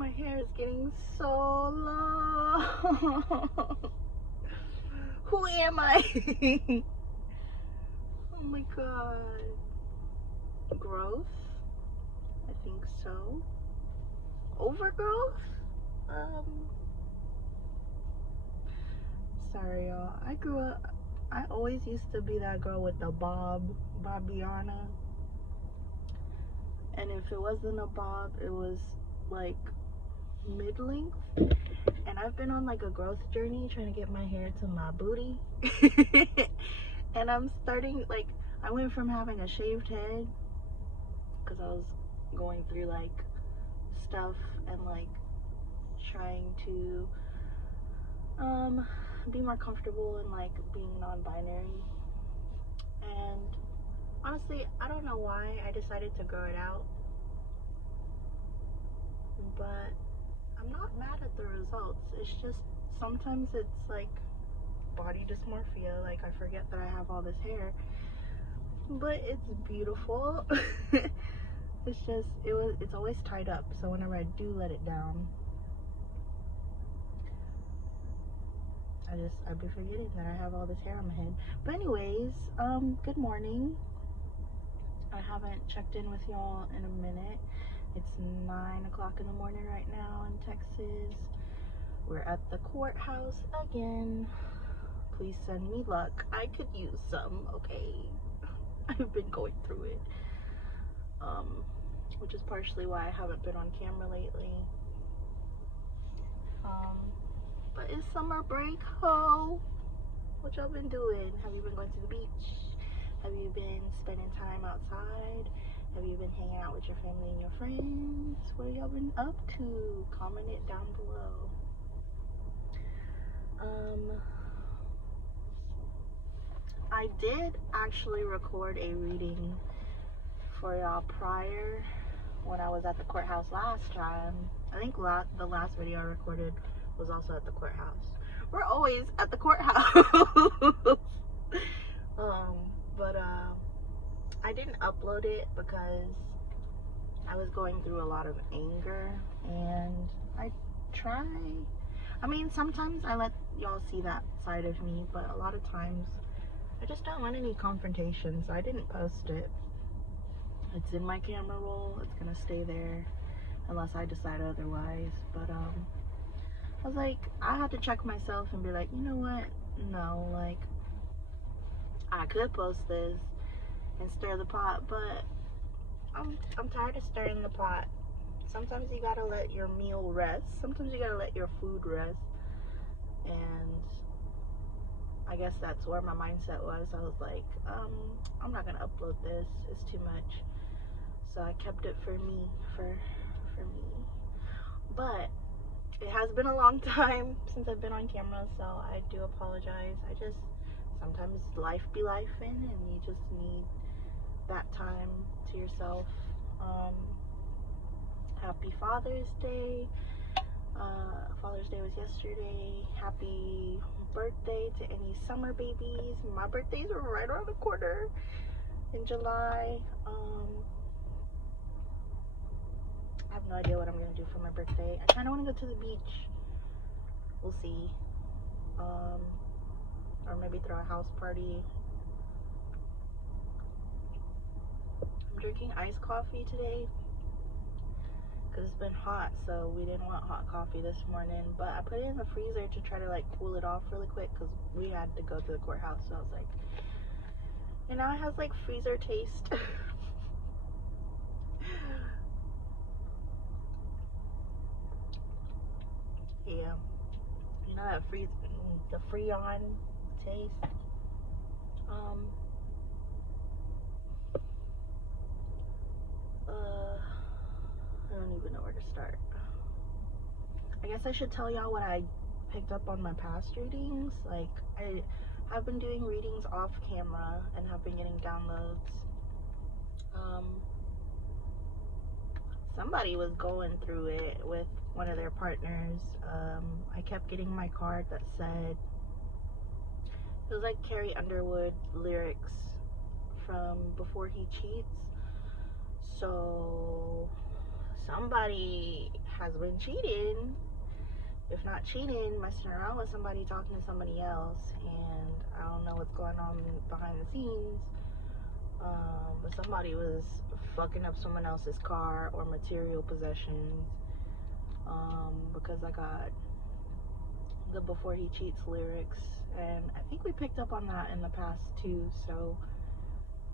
My hair is getting so long. Who am I? Oh my god. Growth? I think so. Overgrowth? Sorry y'all. I always used to be that girl with the Bobbiana. And if it wasn't a bob, it was like mid-length. And I've been on like a growth journey trying to get my hair to my booty. And I'm starting, like, I went from having a shaved head because I was going through like stuff and like trying to be more comfortable in like being non-binary. And honestly, I don't know why I decided to grow it out, but I'm not mad at the results. It's just sometimes it's like body dysmorphia, like I forget that I have all this hair, but it's beautiful. It's just it's always tied up, so whenever I do let it down, I'd be forgetting that I have all this hair on my head. But anyways, good morning. I haven't checked in with y'all in a minute. It's 9 o'clock in the morning right now in Texas. We're at the courthouse again. Please send me luck. I could use some, okay? I've been going through it. Which is partially why I haven't been on camera lately. But it's summer break, ho! What y'all been doing? Have you been going to the beach? Have you been spending time outside? Have you been hanging out with your family and your friends? What have y'all been up to? Comment it down below. I did actually record a reading for y'all prior when I was at the courthouse last time. I think the last video I recorded was also at the courthouse. We're always at the courthouse. But I didn't upload it because I was going through a lot of anger, and I mean, sometimes I let y'all see that side of me, but a lot of times I just don't want any confrontation, so I didn't post it. It's in my camera roll. It's gonna stay there unless I decide otherwise. But I was like, I had to check myself and be like, you know what? No, like, I could post this and stir the pot, but I'm tired of stirring the pot. Sometimes you gotta let your meal rest. Sometimes you gotta let your food rest. And I guess that's where my mindset was. I was like, I'm not gonna upload this. It's too much. So I kept it for me, for me. But it has been a long time since I've been on camera, so I do apologize. Sometimes life be lifing, and you just need that time to yourself. Happy Father's Day. Father's Day was yesterday. Happy birthday to any summer babies. My birthdays are right around the corner in July. I have no idea what I'm gonna do for my birthday. I kind of want to go to the beach. We'll see. Or maybe throw a house party. I'm drinking iced coffee today because it's been hot, so we didn't want hot coffee this morning. But I put it in the freezer to try to like cool it off really quick because we had to go to the courthouse. So I was like, and now it has like freezer taste. Yeah, you know that the Freon taste. I don't even know where to start. I guess I should tell y'all what I picked up on my past readings. Like, I have been doing readings off camera and have been getting downloads. Somebody was going through it with one of their partners. I kept getting my card that said, it was like Carrie Underwood lyrics from Before He Cheats. So somebody has been cheating. If not cheating, messing around with somebody, talking to somebody else, and I don't know what's going on behind the scenes. But somebody was fucking up someone else's car or material possessions. Because I got the Before He Cheats lyrics, and I think we picked up on that in the past too, so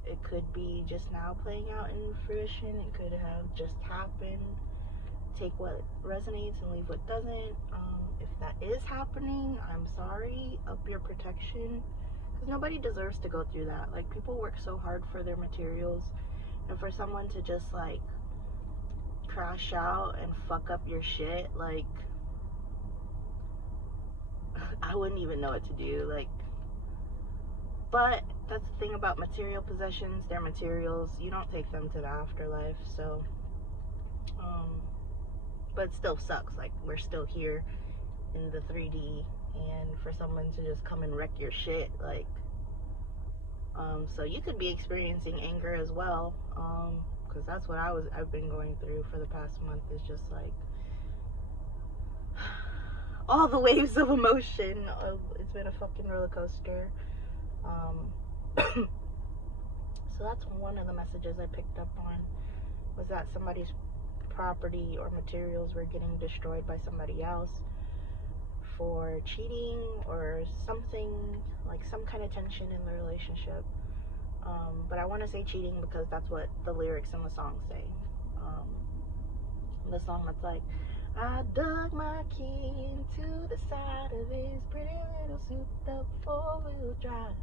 it could be just now playing out in fruition. It could have just happened. Take what resonates and leave what doesn't. If that is happening, I'm sorry. Up your protection, because nobody deserves to go through that. Like, people work so hard for their materials, and for someone to just like crash out and fuck up your shit, like, I wouldn't even know what to do. Like, but that's the thing about material possessions. They're materials. You don't take them to the afterlife. So but it still sucks. Like, we're still here in the 3D, and for someone to just come and wreck your shit, like, so you could be experiencing anger as well, because that's what I've been going through for the past month. Is just like all the waves of emotion. It's been a fucking roller coaster. So that's one of the messages I picked up on, was that somebody's property or materials were getting destroyed by somebody else for cheating or something, like some kind of tension in the relationship. But I want to say cheating because that's what the lyrics in the song say. The song that's like, I dug my key into the side of his pretty little souped up 4-wheel drive.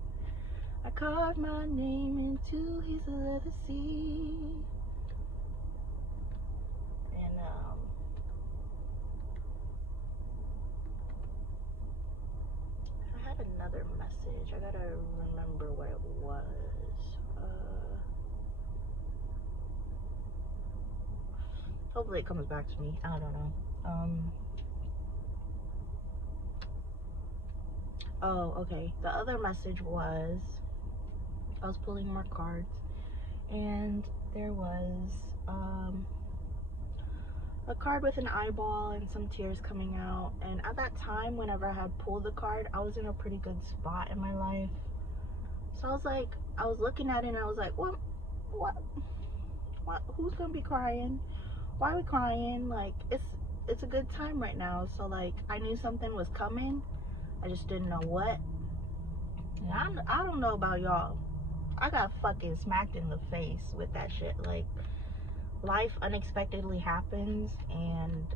I carved my name into his leather seat. And I had another message. I gotta remember what it was. Hopefully it comes back to me. I don't know. Oh, okay. The other message was, I was pulling more cards, and there was a card with an eyeball and some tears coming out. And at that time, whenever I had pulled the card, I was in a pretty good spot in my life. So I was like, I was looking at it and I was like, what, who's gonna be crying? Why are we crying? Like, it's a good time right now. So like, I knew something was coming. I just didn't know what. And I don't know about y'all. I got fucking smacked in the face with that shit. Like, life unexpectedly happens, and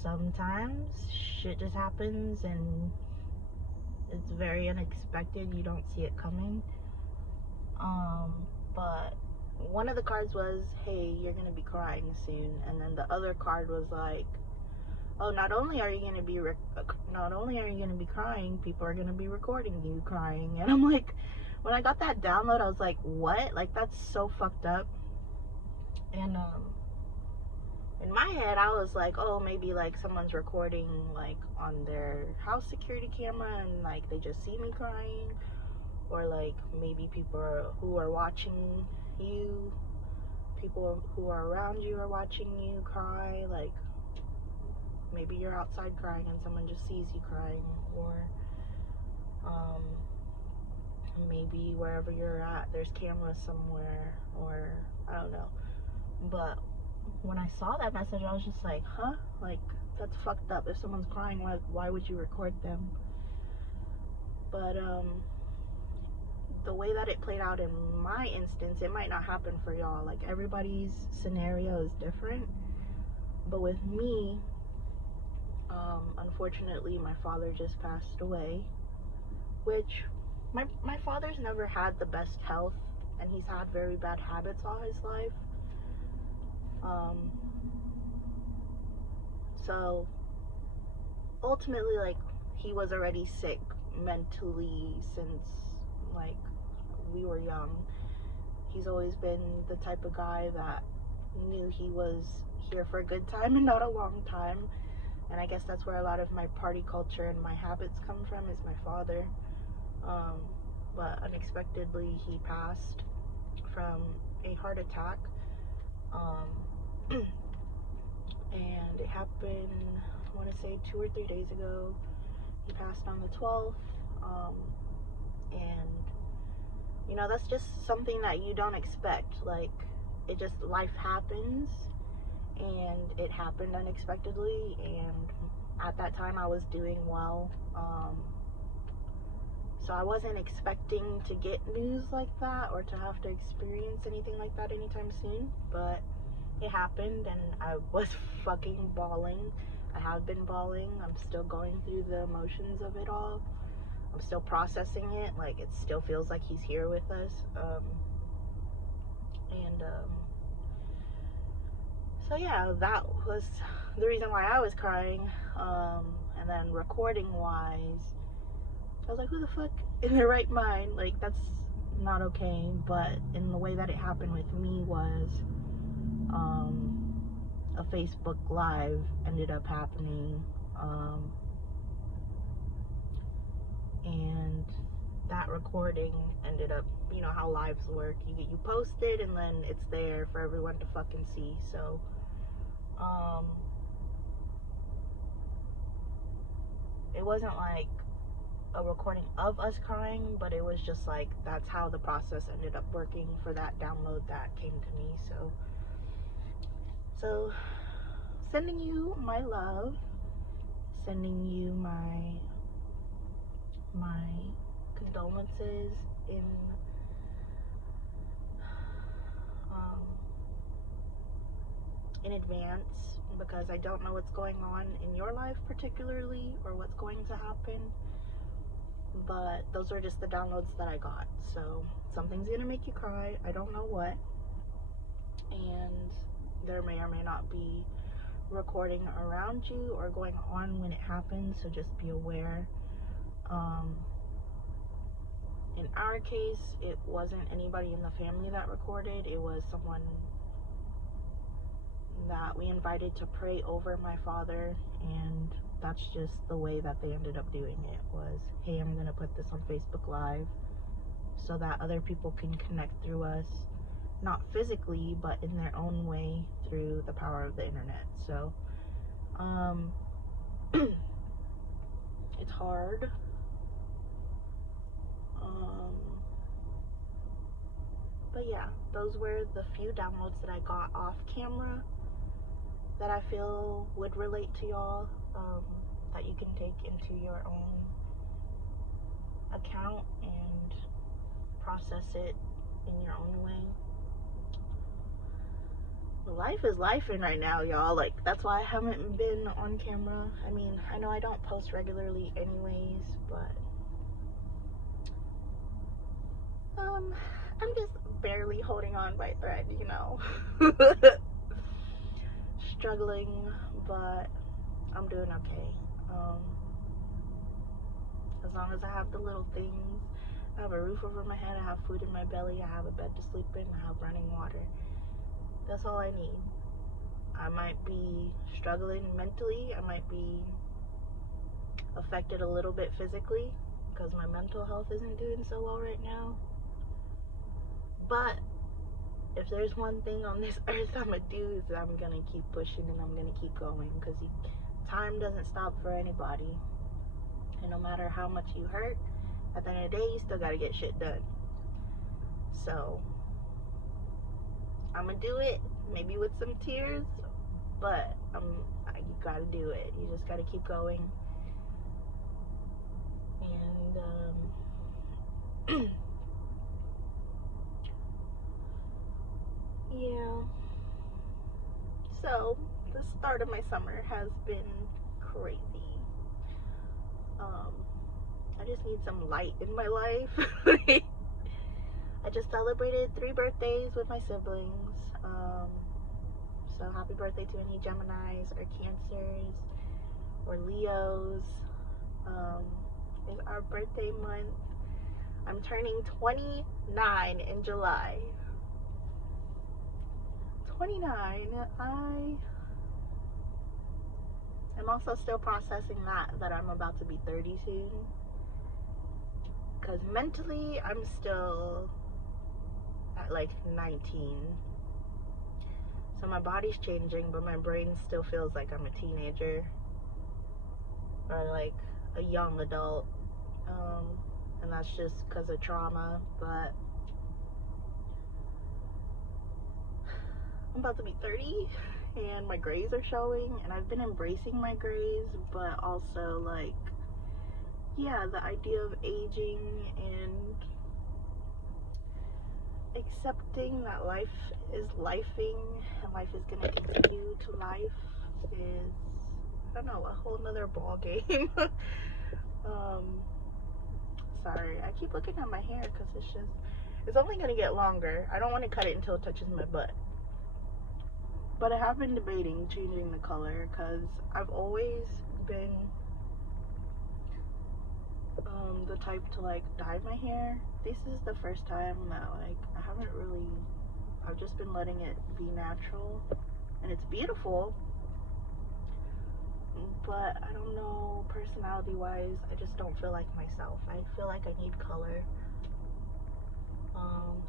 sometimes shit just happens and it's very unexpected. You don't see it coming. But one of the cards was, hey, you're gonna be crying soon. And then the other card was like, oh, not only are you gonna be crying, people are gonna be recording you crying. And I'm like, when I got that download, I was like, what? Like, that's so fucked up. And in my head, I was like, oh, maybe like someone's recording like on their house security camera, and like they just see me crying, or like maybe people who are watching you, people who are around you are watching you cry. Like, maybe you're outside crying and someone just sees you crying, or maybe wherever you're at, there's cameras somewhere, or I don't know. But when I saw that message, I was just like, huh? Like, that's fucked up. If someone's crying, why would you record them? But the way that it played out in my instance, it might not happen for y'all. Like, everybody's scenario is different. But with me, unfortunately, my father just passed away, which my father's never had the best health, and he's had very bad habits all his life. So ultimately, like, he was already sick mentally since like we were young. He's always been the type of guy that knew he was here for a good time and not a long time. And I guess that's where a lot of my party culture and my habits come from, is my father. But unexpectedly, he passed from a heart attack. And it happened, I want to say 2 or 3 days ago. He passed on the 12th. And that's just something that you don't expect. Like, it just, life happens, and it happened unexpectedly. And at that time I was doing well, so I wasn't expecting to get news like that or to have to experience anything like that anytime soon. But it happened, and I was fucking bawling. I have been bawling. I'm still going through the emotions of it all. I'm still processing it. Like, it still feels like he's here with us. So yeah, that was the reason why I was crying. And then recording wise, I was like, who the fuck in their right mind? Like, that's not okay. But in the way that it happened with me was, a Facebook Live ended up happening. And that recording ended up, how lives work. You post it, and then it's there for everyone to fucking see. So, it wasn't like a recording of us crying, but it was just like, that's how the process ended up working for that download that came to me. So sending you my love, sending you my condolences in advance, because I don't know what's going on in your life particularly, or what's going to happen. But those are just the downloads that I got. So something's gonna make you cry. I don't know what. And there may or may not be recording around you or going on when it happens. So just be aware. In our case, it wasn't anybody in the family that recorded. It was someone that we invited to pray over my father, and that's just the way that they ended up doing it. Was, hey, I'm gonna put this on Facebook Live so that other people can connect through us, not physically, but in their own way through the power of the internet. So it's hard. But yeah, those were the few downloads that I got off camera that I feel would relate to y'all, that you can take into your own account and process it in your own way. Life is lifing right now, y'all. Like, that's why I haven't been on camera. I mean, I know I don't post regularly anyways, but I'm just barely holding on by a thread, struggling, but I'm doing okay. As long as I have the little things, I have a roof over my head, I have food in my belly, I have a bed to sleep in, I have running water. That's all I need. I might be struggling mentally, I might be affected a little bit physically because my mental health isn't doing so well right now. But if there's one thing on this earth I'm gonna do, is I'm gonna keep pushing and I'm gonna keep going, because time doesn't stop for anybody. And no matter how much you hurt, at the end of the day, you still gotta get shit done. So I'm gonna do it, maybe with some tears, but you gotta do it. You just gotta keep going. And yeah. So the start of my summer has been crazy. I just need some light in my life. I just celebrated 3 birthdays with my siblings. So happy birthday to any Geminis or Cancers or Leos. It's our birthday month. I'm turning 29 in July. 29. I'm also still processing that I'm about to be 30 soon. Because mentally, I'm still at like 19. my body's changing, but my brain still feels like I'm a teenager or like a young adult. And that's just because of trauma. But I'm about to be 30 and my grays are showing, and I've been embracing my grays, but also like, yeah, the idea of aging and accepting that life is lifing and life is gonna continue to life is, I don't know, a whole nother ball game. Sorry, I keep looking at my hair because it's only gonna get longer. I don't want to cut it until it touches my butt. But I have been debating changing the color because I've always been the type to like dye my hair. This is the first time that like I've just been letting it be natural, and it's beautiful, but I don't know, personality wise I just don't feel like myself. I feel like I need color.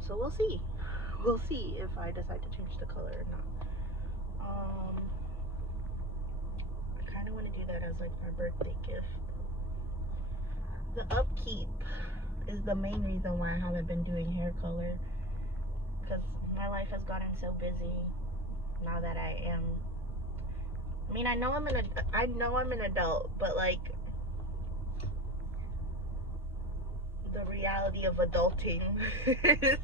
So we'll see if I decide to change the color or not. I kind of want to do that as like my birthday gift. The upkeep is the main reason why I haven't been doing hair color, because my life has gotten so busy now that I am, I mean, I know I'm an adult, but like the reality of adulting is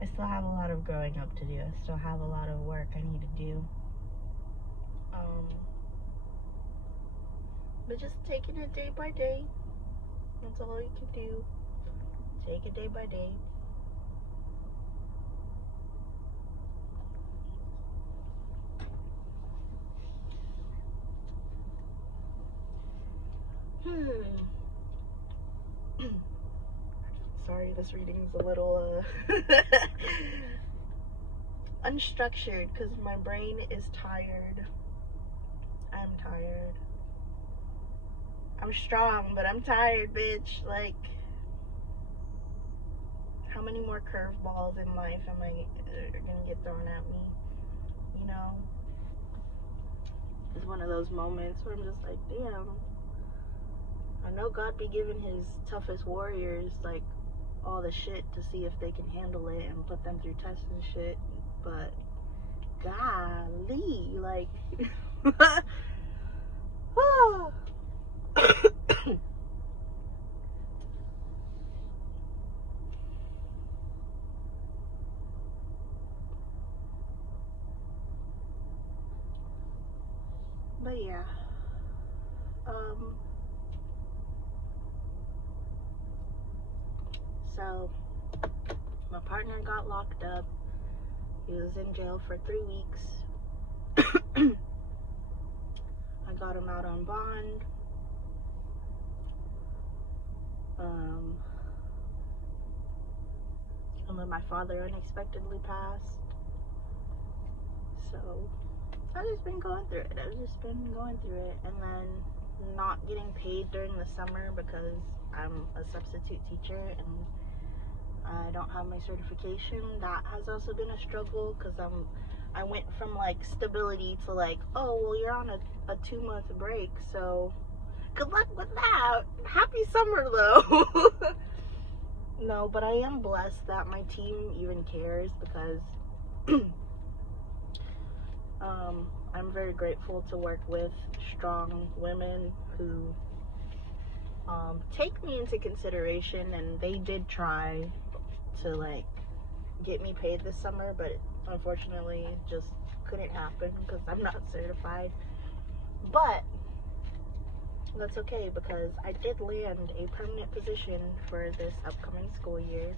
I still have a lot of growing up to do. I still have a lot of work I need to do. But just taking it day by day. That's all you can do. Take it day by day. Sorry, this reading's a little unstructured because my brain is tired. I'm tired. I'm strong, but I'm tired, bitch. Like, how many more curveballs in life am I gonna get thrown at me? You know? It's one of those moments where I'm just like, damn. I know God be giving his toughest warriors, like, all the shit to see if they can handle it and put them through tests and shit, but golly, like, but yeah, so my partner got locked up. He was in jail for 3 weeks. I got him out on bond. And then my father unexpectedly passed. So I've just been going through it. And then not getting paid during the summer because I'm a substitute teacher and I don't have my certification. That has also been a struggle because I went from like stability to like, oh well, you're on a 2-month break, so good luck with that. Happy summer though. No, but I am blessed that my team even cares because I'm very grateful to work with strong women who take me into consideration, and they did try to like get me paid this summer, but unfortunately just couldn't happen because I'm not certified. But that's okay because I did land a permanent position for this upcoming school year,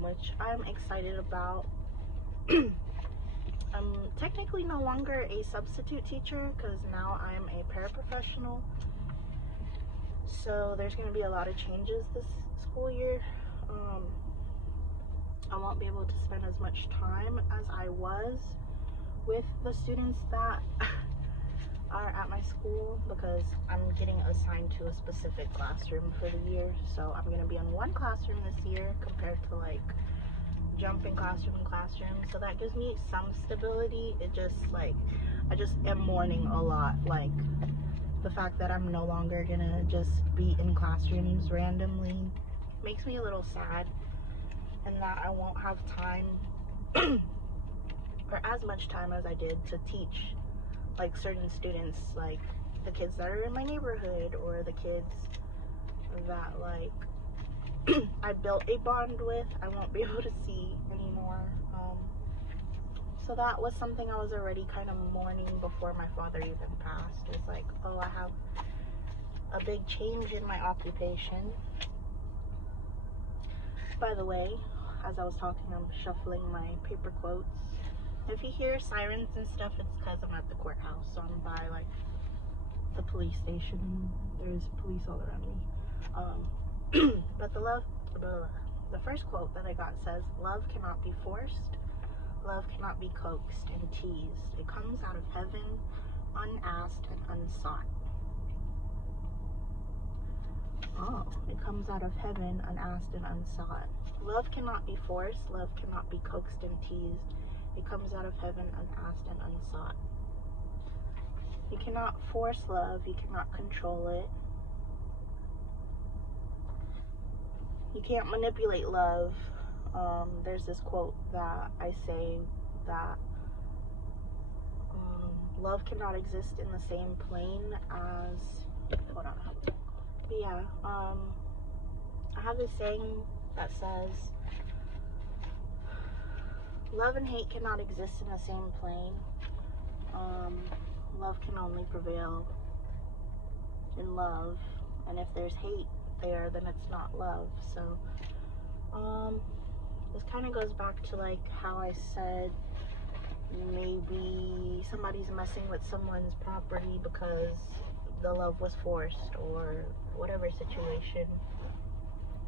which I'm excited about. I'm technically no longer a substitute teacher because now I'm a paraprofessional. So there's going to be a lot of changes this school year. I won't be able to spend as much time as I was with the students that are at my school because I'm getting assigned to a specific classroom for the year. So I'm going to be in one classroom this year compared to like jumping classroom in classroom, so that gives me some stability. It just like, I just am mourning a lot, like the fact that I'm no longer gonna just be in classrooms randomly makes me a little sad, and that I won't have time or as much time as I did to teach like certain students, like the kids that are in my neighborhood, or the kids that like I built a bond with, I won't be able to see anymore. So that was something I was already kind of mourning before my father even passed. It's like, oh, I have a big change in my occupation. By the way, as I was talking, I'm shuffling my paper quotes. If you hear sirens and stuff, it's because I'm at the courthouse, so I'm by like the police station. There's police all around me. But the first quote that I got says, "Love cannot be forced. Love cannot be coaxed and teased. It comes out of heaven, unasked and unsought." Oh, it comes out of heaven, unasked and unsought. Love cannot be forced. Love cannot be coaxed and teased. It comes out of heaven, unasked and unsought. You cannot force love. You cannot control it. You can't manipulate love. There's this quote that I say that love cannot exist in the same plane as, hold on. But yeah, I have this saying that says, love and hate cannot exist in the same plane. Love can only prevail in love, and if there's hate there, then it's not love. So this kind of goes back to like how I said maybe somebody's messing with someone's property because the love was forced, or whatever situation.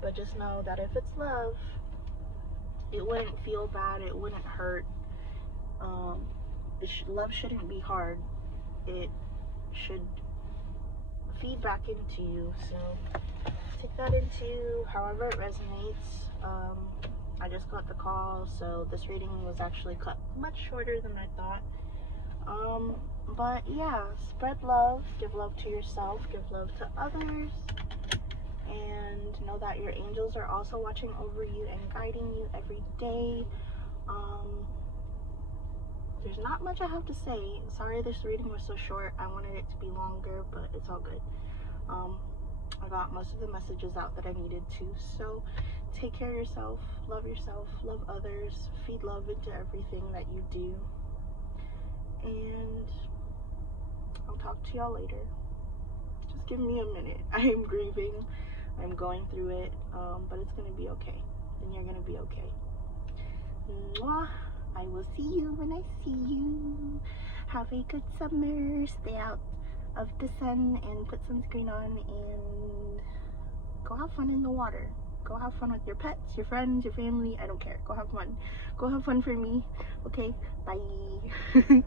But just know that if it's love, it wouldn't feel bad, it wouldn't hurt. Love shouldn't be hard. It should feed back into you. So take that into however it resonates. I just got the call, so this reading was actually cut much shorter than I thought. But yeah, spread love, give love to yourself, give love to others, and know that your angels are also watching over you and guiding you every day. There's not much I have to say. Sorry this reading was so short. I wanted it to be longer, but it's all good. I got most of the messages out that I needed to. So take care of yourself, love others, feed love into everything that you do. And I'll talk to y'all later. Just give me a minute. I am grieving. I'm going through it, but it's gonna be okay. And you're gonna be okay. Mwah. I will see you when I see you. Have a good summer. Stay out of the sun and put sunscreen on, and go have fun in the water. Go have fun with your pets, your friends, your family. I don't care. Go have fun. Go have fun for me. Okay? Bye.